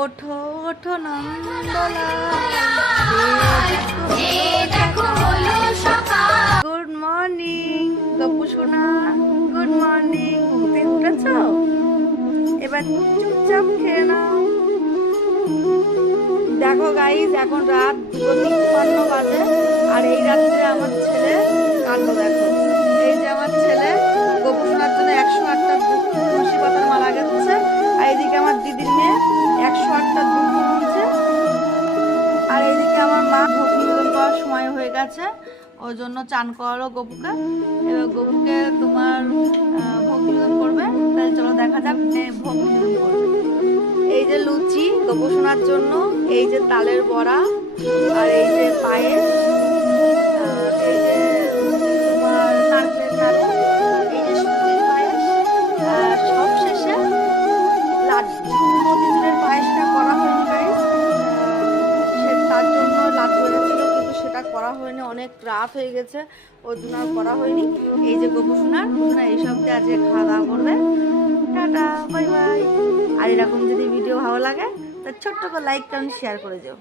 ওঠো ওঠো Nandalal, good morning Gopu সোনা, গুড মর্নিং। ঘুম থেকে উঠেছ? এবার চুপচাপ খেয়ে নাও। দেখো গাইস, এখন রাত 2:53 বাজে, আর এই রাত্রে আমার ছেলে কাণ্ড দেখো। এই যে আমার ছেলে গপু সোনার জন্য 108টা তুলসী পাতার মালা গেচ্ছে, আর এইদিকে আমার দিদির মেয়ে 108টা দুধ দিচ্ছে, আর এইদিকে আমার মা ভোগ নিবেদন করার সময় হয়ে গেছে, ওই জন্য চান করালো গপুকে। এবার গপুকে তোমার ভোগ নিবেদন করবে, তাহলে চলো দেখা যাক ভোগ নিবেদন করবে। এই যে লুচি গপু সোনার জন্য, এই যে তালের বড়া, আর এই যে পায়েস, এই যে তোমার নারকেলের নাড়ু, এই যে সুজির পায়েস, আর সব শেষে লাড্ডু। মতিচুরের পায়েসটা করা হয়নি গাইস, তার জন্য লাড্ডু এনেছিল, কিন্তু সেটা করা হয়নি, অনেক রাত হয়ে গেছে, ওই জন্য আর করা হয়নি। এই যে গপু সোনার এইসব দিয়ে আজকে খাওয়া দাওয়া করবে। Tata, bye bye. আর এরকম যদি ভিডিও ভালো লাগে তা ছোট্ট করে লাইক কমেন্ট শেয়ার করে যাও।